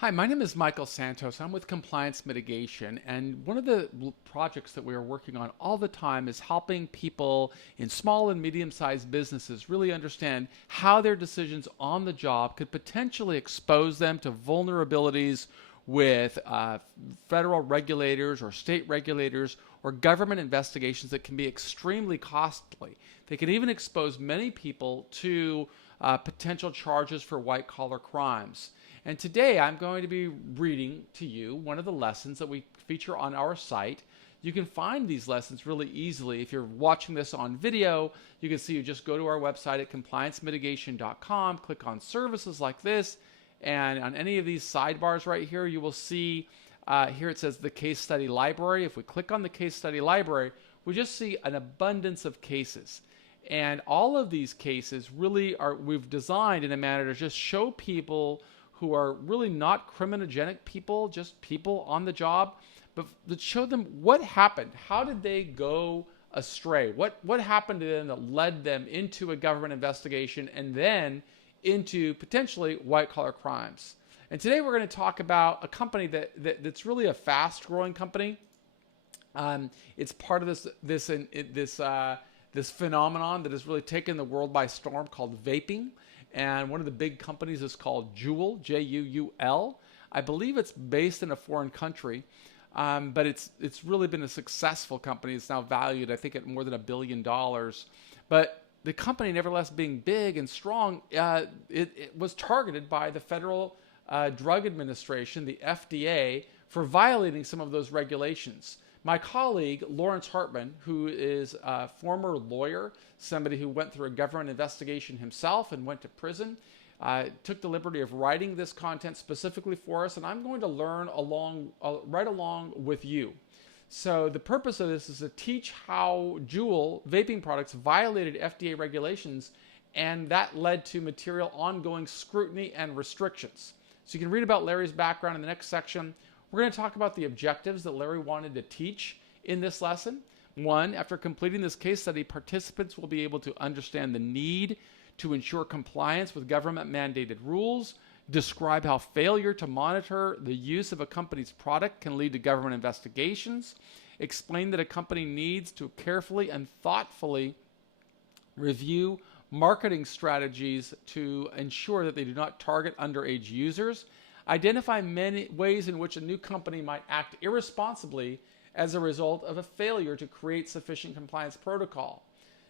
Hi, my name is Michael Santos. I'm with Compliance Mitigation, and one of the projects that we are working on all the time is helping people in small and medium-sized businesses really understand how their decisions on the job could potentially expose them to vulnerabilities with federal regulators or state regulators or government investigations that can be extremely costly. They can even expose many people to potential charges for white-collar crimes. And today I'm going to be reading to you one of the lessons that we feature on our site. You can find these lessons really easily. If you're watching this on video, you can see you just go to our website at compliancemitigation.com, click on services like this, and on any of these sidebars right here, you will see here it says the case study library. If we click on the case study library, we just see an abundance of cases. And all of these cases really we've designed in a manner to just show people who are really not criminogenic people, just people on the job, but to show them what happened. How did they go astray? What happened to them that led them into a government investigation and then into potentially white-collar crimes? And today we're going to talk about a company that's really a fast-growing company. It's part of this phenomenon that has really taken the world by storm called vaping. And one of the big companies is called Juul, Juul. I believe it's based in a foreign country, but it's really been a successful company. It's now valued, I think, at more than $1 billion. But the company, nevertheless, being big and strong, it was targeted by the Federal Drug Administration, the FDA, for violating some of those regulations. My colleague, Lawrence Hartman, who is a former lawyer, somebody who went through a government investigation himself and went to prison, took the liberty of writing this content specifically for us, and I'm going to learn right along with you. So the purpose of this is to teach how Juul vaping products violated FDA regulations, and that led to material ongoing scrutiny and restrictions. So you can read about Larry's background in the next section. We're going to talk about the objectives that Larry wanted to teach in this lesson. One, after completing this case study, participants will be able to understand the need to ensure compliance with government-mandated rules, describe how failure to monitor the use of a company's product can lead to government investigations, explain that a company needs to carefully and thoughtfully review marketing strategies to ensure that they do not target underage users, identify many ways in which a new company might act irresponsibly as a result of a failure to create sufficient compliance protocol.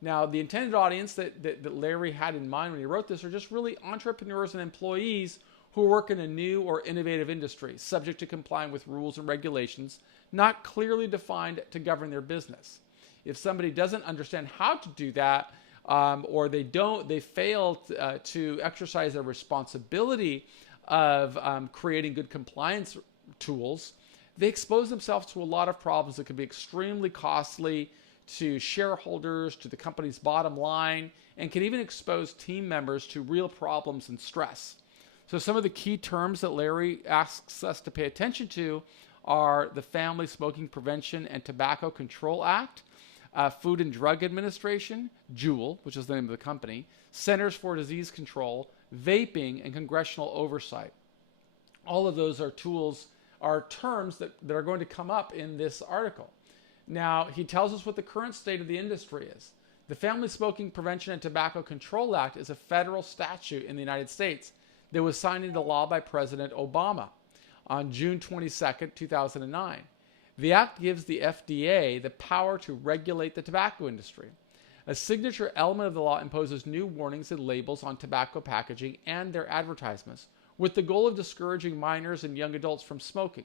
Now, the intended audience that Larry had in mind when he wrote this are just really entrepreneurs and employees who work in a new or innovative industry, subject to complying with rules and regulations not clearly defined to govern their business. If somebody doesn't understand how to do that, or they fail to exercise their responsibility of creating good compliance tools, they expose themselves to a lot of problems that could be extremely costly to shareholders, to the company's bottom line, and can even expose team members to real problems and stress. So some of the key terms that Larry asks us to pay attention to are the Family Smoking Prevention and Tobacco Control Act, Food and Drug Administration, Juul, which is the name of the company, Centers for Disease Control, vaping, and congressional oversight. All of those are terms that are going to come up in this article. Now, he tells us what the current state of the industry is. The Family Smoking Prevention and Tobacco Control Act is a federal statute in the United States that was signed into law by President Obama on June 22nd, 2009. The act gives the FDA the power to regulate the tobacco industry. A signature element of the law imposes new warnings and labels on tobacco packaging and their advertisements, with the goal of discouraging minors and young adults from smoking.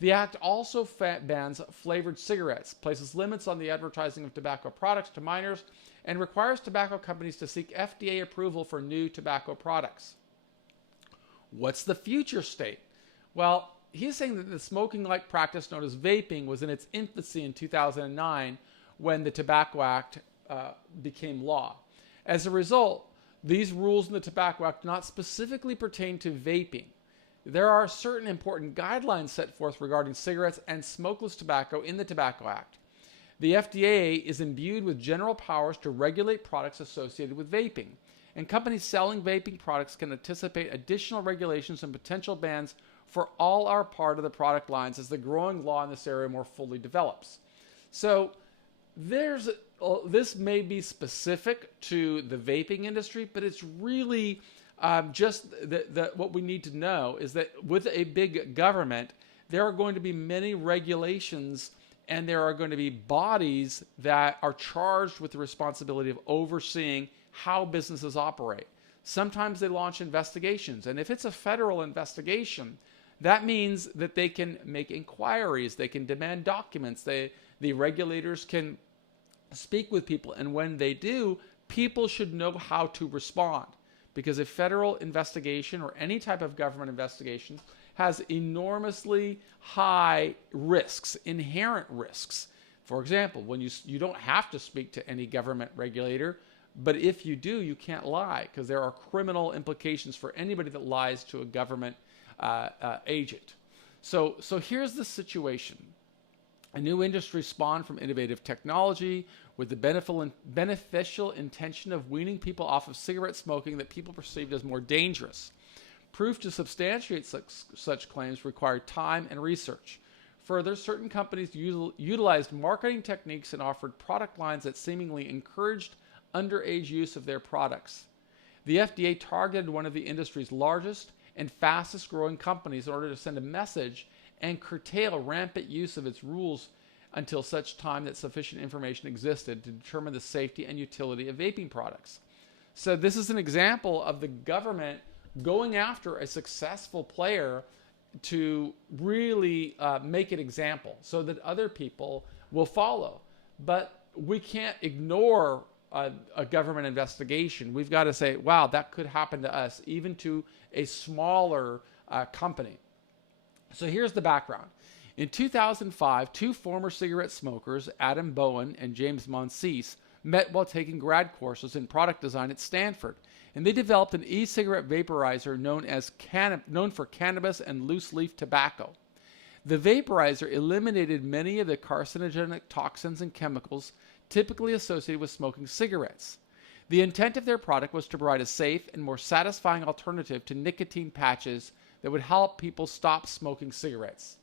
The act also bans flavored cigarettes, places limits on the advertising of tobacco products to minors, and requires tobacco companies to seek FDA approval for new tobacco products. What's the future state? Well, he's saying that the smoking-like practice known as vaping was in its infancy in 2009 when the Tobacco Act became law. As a result, these rules in the Tobacco Act do not specifically pertain to vaping. There are certain important guidelines set forth regarding cigarettes and smokeless tobacco in the Tobacco Act. The FDA is imbued with general powers to regulate products associated with vaping, and companies selling vaping products can anticipate additional regulations and potential bans for all our part of the product lines as the growing law in this area more fully develops. So this may be specific to the vaping industry, but it's really just what we need to know is that with a big government, there are going to be many regulations and there are going to be bodies that are charged with the responsibility of overseeing how businesses operate. Sometimes they launch investigations, and if it's a federal investigation, that means that they can make inquiries, they can demand documents, the regulators can speak with people, and when they do, people should know how to respond, because a federal investigation or any type of government investigation has enormously high risks, inherent risks. For example, when you don't have to speak to any government regulator, but if you do, you can't lie, because there are criminal implications for anybody that lies to a government agent. So here's the situation. A new industry spawned from innovative technology with the beneficial intention of weaning people off of cigarette smoking that people perceived as more dangerous. Proof to substantiate such claims required time and research. Further, certain companies utilized marketing techniques and offered product lines that seemingly encouraged underage use of their products. The FDA targeted one of the industry's largest and fastest growing companies in order to send a message and curtail rampant use of its rules until such time that sufficient information existed to determine the safety and utility of vaping products. So this is an example of the government going after a successful player to really make an example so that other people will follow. But we can't ignore a government investigation. We've got to say, wow, that could happen to us, even to a smaller company. So here's the background. In 2005, two former cigarette smokers, Bowen and James Monsees, met while taking grad courses in product design at Stanford, and they developed an e-cigarette vaporizer known for cannabis and loose-leaf tobacco. The vaporizer eliminated many of the carcinogenic toxins and chemicals typically associated with smoking cigarettes. The intent of their product was to provide a safe and more satisfying alternative to nicotine patches that would help people stop smoking cigarettes.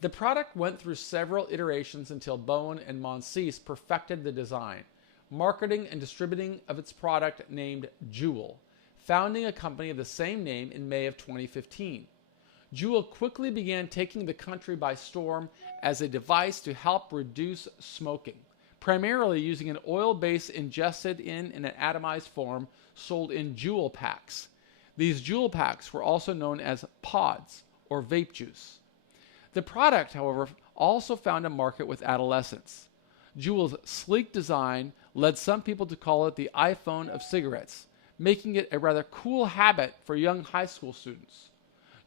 The product went through several iterations until Bowen and Monsees perfected the design, marketing and distributing of its product named Juul, founding a company of the same name in May of 2015. Juul quickly began taking the country by storm as a device to help reduce smoking, primarily using an oil base ingested in an atomized form sold in Juul packs. These Juul packs were also known as pods or vape juice. The product, however, also found a market with adolescents. Juul's sleek design led some people to call it the iPhone of cigarettes, making it a rather cool habit for young high school students.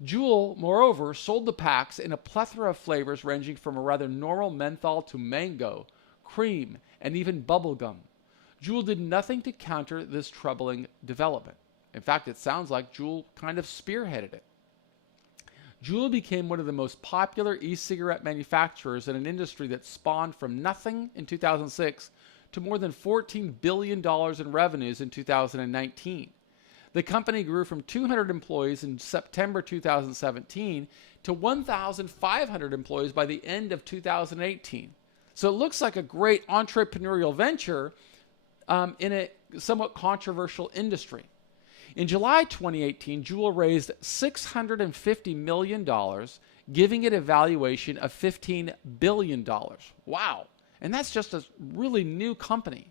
Juul, moreover, sold the packs in a plethora of flavors ranging from a rather normal menthol to mango, cream, and even bubblegum. Juul did nothing to counter this troubling development. In fact, it sounds like Juul kind of spearheaded it. Juul became one of the most popular e-cigarette manufacturers in an industry that spawned from nothing in 2006 to more than $14 billion in revenues in 2019. The company grew from 200 employees in September 2017 to 1,500 employees by the end of 2018. So it looks like a great entrepreneurial venture in a somewhat controversial industry. In July 2018, Juul raised $650 million, giving it a valuation of $15 billion. Wow. And that's just a really new company.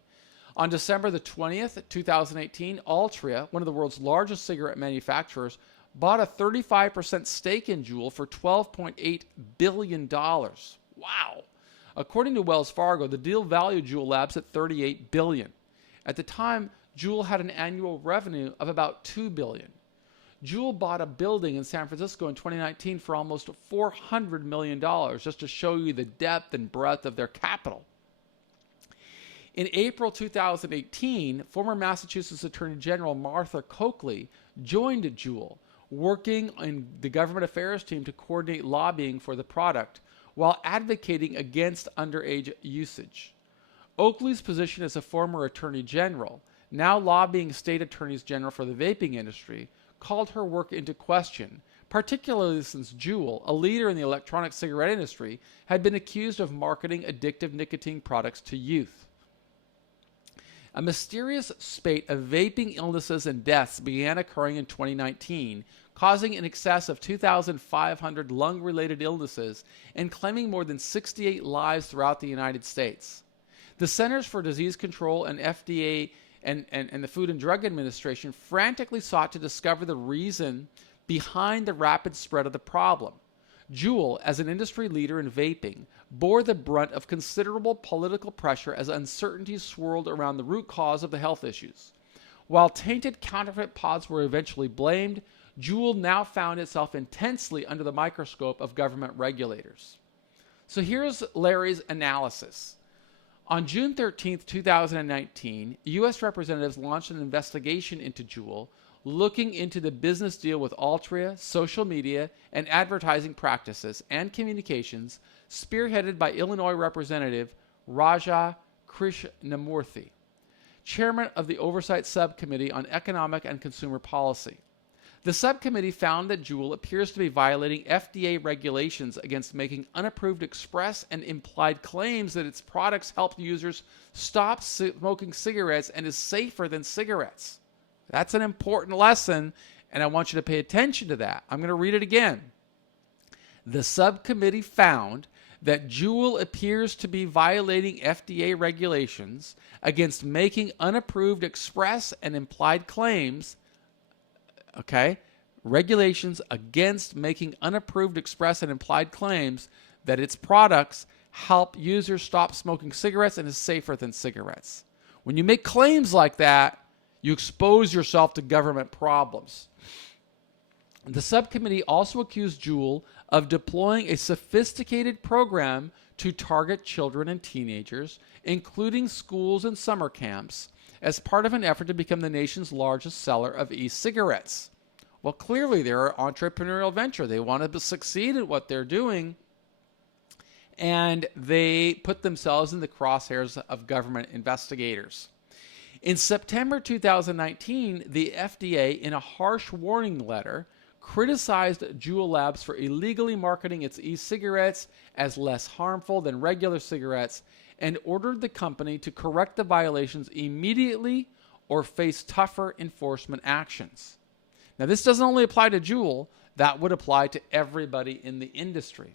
On December the 20th, 2018, Altria, one of the world's largest cigarette manufacturers, bought a 35% stake in Juul for $12.8 billion. Wow. According to Wells Fargo, the deal valued Juul Labs at $38 billion. At the time, Juul had an annual revenue of about $2 billion. Juul bought a building in San Francisco in 2019 for almost $400 million, just to show you the depth and breadth of their capital. In April 2018, former Massachusetts Attorney General Martha Coakley joined Juul, working in the government affairs team to coordinate lobbying for the product while advocating against underage usage. Oakley's position as a former Attorney General, now lobbying state attorneys general for the vaping industry, called her work into question, particularly since Juul, a leader in the electronic cigarette industry, had been accused of marketing addictive nicotine products to youth. A mysterious spate of vaping illnesses and deaths began occurring in 2019, causing in excess of 2,500 lung-related illnesses and claiming more than 68 lives throughout the United States. The Centers for Disease Control and FDA and the Food and Drug Administration frantically sought to discover the reason behind the rapid spread of the problem. Juul, as an industry leader in vaping, bore the brunt of considerable political pressure as uncertainties swirled around the root cause of the health issues. While tainted counterfeit pods were eventually blamed, Juul now found itself intensely under the microscope of government regulators. So here's Larry's analysis. On June 13, 2019, U.S. representatives launched an investigation into Juul, looking into the business deal with Altria, social media, and advertising practices and communications spearheaded by Illinois Representative Raja Krishnamurthy, chairman of the Oversight Subcommittee on Economic and Consumer Policy. The subcommittee found that Juul appears to be violating FDA regulations against making unapproved express and implied claims that its products help users stop smoking cigarettes and is safer than cigarettes. That's an important lesson, and I want you to pay attention to that. I'm going to read it again. The subcommittee found that Juul appears to be violating FDA regulations against making unapproved express and implied claims. Okay, regulations against making unapproved express and implied claims that its products help users stop smoking cigarettes and is safer than cigarettes. When you make claims like that, you expose yourself to government problems. The subcommittee also accused Juul of deploying a sophisticated program to target children and teenagers, including schools and summer camps, as part of an effort to become the nation's largest seller of e-cigarettes. Well, clearly they're an entrepreneurial venture. They want to succeed at what they're doing, and they put themselves in the crosshairs of government investigators. In September 2019, the FDA, in a harsh warning letter, criticized Juul Labs for illegally marketing its e-cigarettes as less harmful than regular cigarettes and ordered the company to correct the violations immediately or face tougher enforcement actions. Now, this doesn't only apply to Juul, that would apply to everybody in the industry.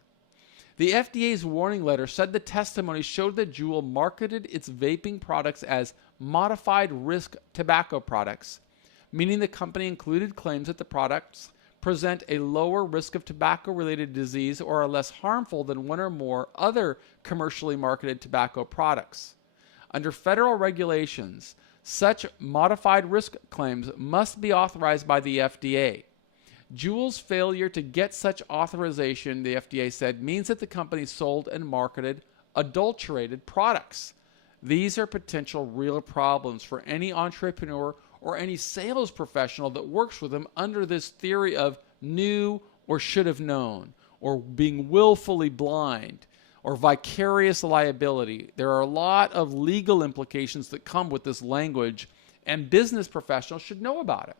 The FDA's warning letter said the testimony showed that Juul marketed its vaping products as modified risk tobacco products, meaning the company included claims that the products present a lower risk of tobacco-related disease or are less harmful than one or more other commercially marketed tobacco products. Under federal regulations, such modified risk claims must be authorized by the FDA. Juul's failure to get such authorization, the FDA said, means that the company sold and marketed adulterated products. These are potential real problems for any entrepreneur or any sales professional that works with them under this theory of knew or should have known, or being willfully blind, or vicarious liability. There are a lot of legal implications that come with this language, and business professionals should know about it.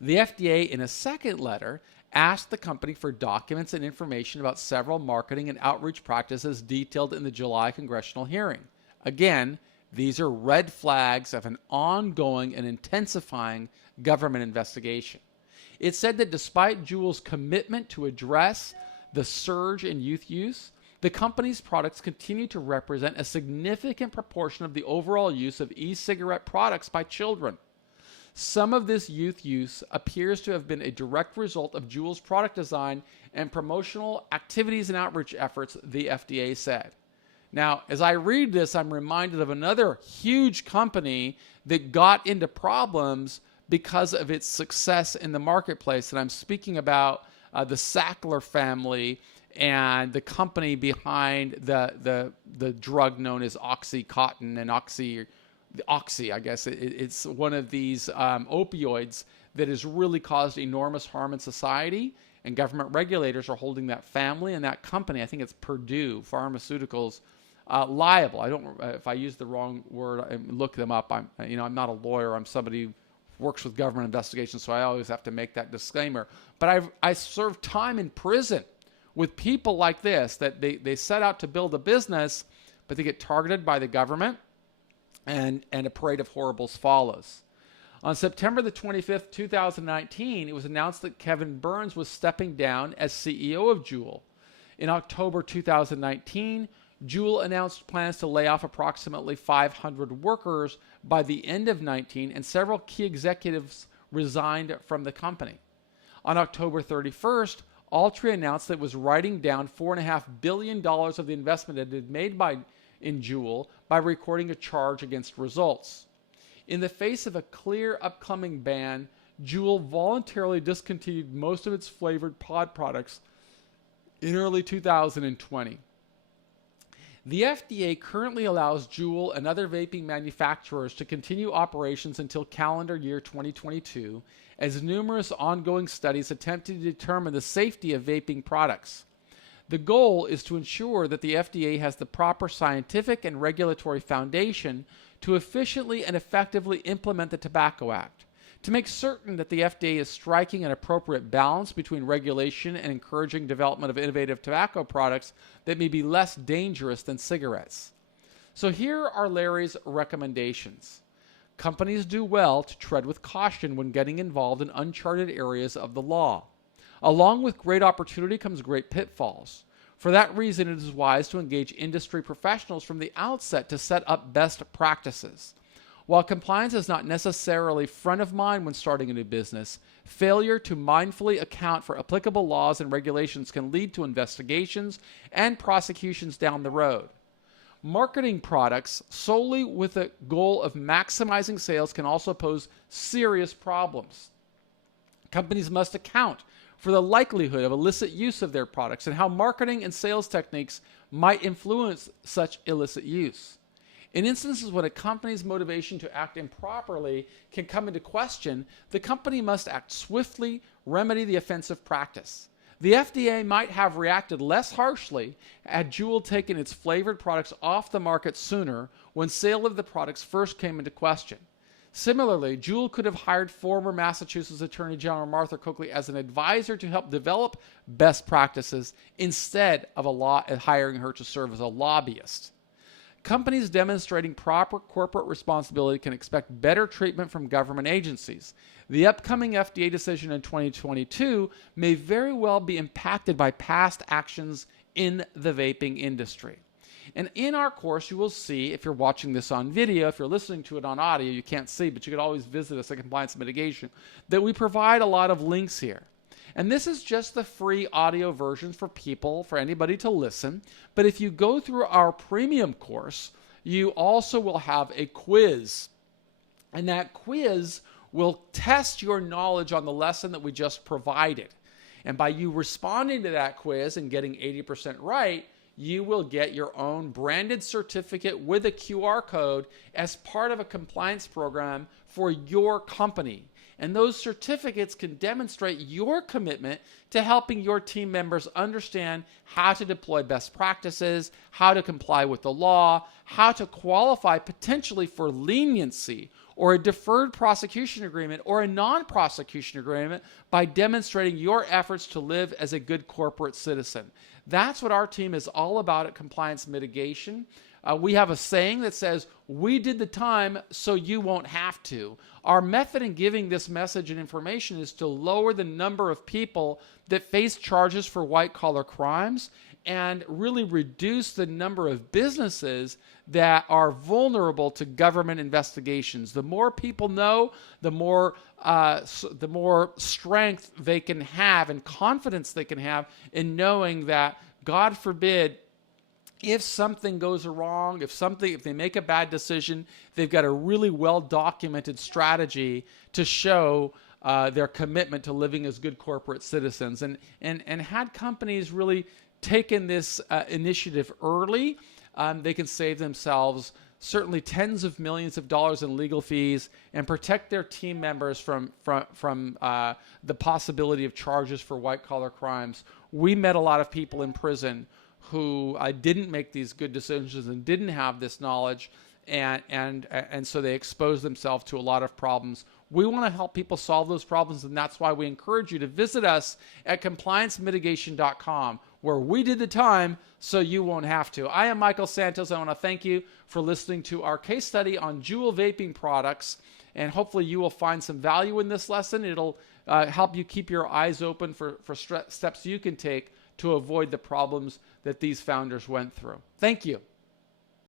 The FDA, in a second letter, asked the company for documents and information about several marketing and outreach practices detailed in the July congressional hearing. Again, these are red flags of an ongoing and intensifying government investigation. It said that despite Juul's commitment to address the surge in youth use, the company's products continue to represent a significant proportion of the overall use of e-cigarette products by children. Some of this youth use appears to have been a direct result of Juul's product design and promotional activities and outreach efforts, the FDA said. Now, as I read this, I'm reminded of another huge company that got into problems because of its success in the marketplace. And I'm speaking about the Sackler family and the company behind the drug known as Oxycontin and Oxy, I guess. It's one of these opioids that has really caused enormous harm in society, and government regulators are holding that family and that company, I think it's Purdue Pharmaceuticals, liable. I don't, if I use the wrong word, look them up. I'm not a lawyer. I'm somebody who works with government investigations, so I always have to make that disclaimer. But I served time in prison with people like this, that they set out to build a business, but they get targeted by the government, and a parade of horribles follows. On September the 25th, 2019, it was announced that Kevin Burns was stepping down as CEO of Juul. In October 2019, Juul announced plans to lay off approximately 500 workers by the end of 19, and several key executives resigned from the company. On October 31st, Altria announced that it was writing down $4.5 billion of the investment it had made in Juul by recording a charge against results. In the face of a clear upcoming ban, Juul voluntarily discontinued most of its flavored pod products in early 2020. The FDA currently allows Juul and other vaping manufacturers to continue operations until calendar year 2022, as numerous ongoing studies attempt to determine the safety of vaping products. The goal is to ensure that the FDA has the proper scientific and regulatory foundation to efficiently and effectively implement the Tobacco Act, to make certain that the FDA is striking an appropriate balance between regulation and encouraging development of innovative tobacco products that may be less dangerous than cigarettes. So here are Larry's recommendations. Companies do well to tread with caution when getting involved in uncharted areas of the law. Along with great opportunity comes great pitfalls. For that reason, it is wise to engage industry professionals from the outset to set up best practices. While compliance is not necessarily front of mind when starting a new business, failure to mindfully account for applicable laws and regulations can lead to investigations and prosecutions down the road. Marketing products solely with the goal of maximizing sales can also pose serious problems. Companies must account for the likelihood of illicit use of their products and how marketing and sales techniques might influence such illicit use. In instances when a company's motivation to act improperly can come into question, the company must act swiftly, remedy the offensive practice. The FDA might have reacted less harshly had Juul taken its flavored products off the market sooner when sale of the products first came into question. Similarly, Juul could have hired former Massachusetts Attorney General Martha Coakley as an advisor to help develop best practices instead of hiring her to serve as a lobbyist. Companies demonstrating proper corporate responsibility can expect better treatment from government agencies. The upcoming FDA decision in 2022 may very well be impacted by past actions in the vaping industry. And in our course, you will see, if you're watching this on video, if you're listening to it on audio, you can't see, but you can always visit us at Compliance Mitigation, that we provide a lot of links here. And this is just the free audio version for anybody to listen. But if you go through our premium course, you also will have a quiz. And that quiz will test your knowledge on the lesson that we just provided. And by you responding to that quiz and getting 80% right, you will get your own branded certificate with a QR code as part of a compliance program for your company. And those certificates can demonstrate your commitment to helping your team members understand how to deploy best practices, how to comply with the law, how to qualify potentially for leniency or a deferred prosecution agreement or a non-prosecution agreement by demonstrating your efforts to live as a good corporate citizen. That's what our team is all about at Compliance Mitigation. We have a saying that says, we did the time so you won't have to. Our method in giving this message and information is to lower the number of people that face charges for white-collar crimes and really reduce the number of businesses that are vulnerable to government investigations. The more people know, the more strength they can have and confidence they can have in knowing that, God forbid, if something goes wrong, if they make a bad decision, they've got a really well-documented strategy to show their commitment to living as good corporate citizens. And had companies really taken this initiative early, they can save themselves certainly tens of millions of dollars in legal fees and protect their team members from the possibility of charges for white-collar crimes. We met a lot of people in prison who didn't make these good decisions and didn't have this knowledge, and so they exposed themselves to a lot of problems. We want to help people solve those problems, and that's why we encourage you to visit us at compliancemitigation.com, where we did the time so you won't have to. I am Michael Santos. I want to thank you for listening to our case study on Juul vaping products, and hopefully you will find some value in this lesson. It'll help you keep your eyes open for steps you can take to avoid the problems that these founders went through. Thank you.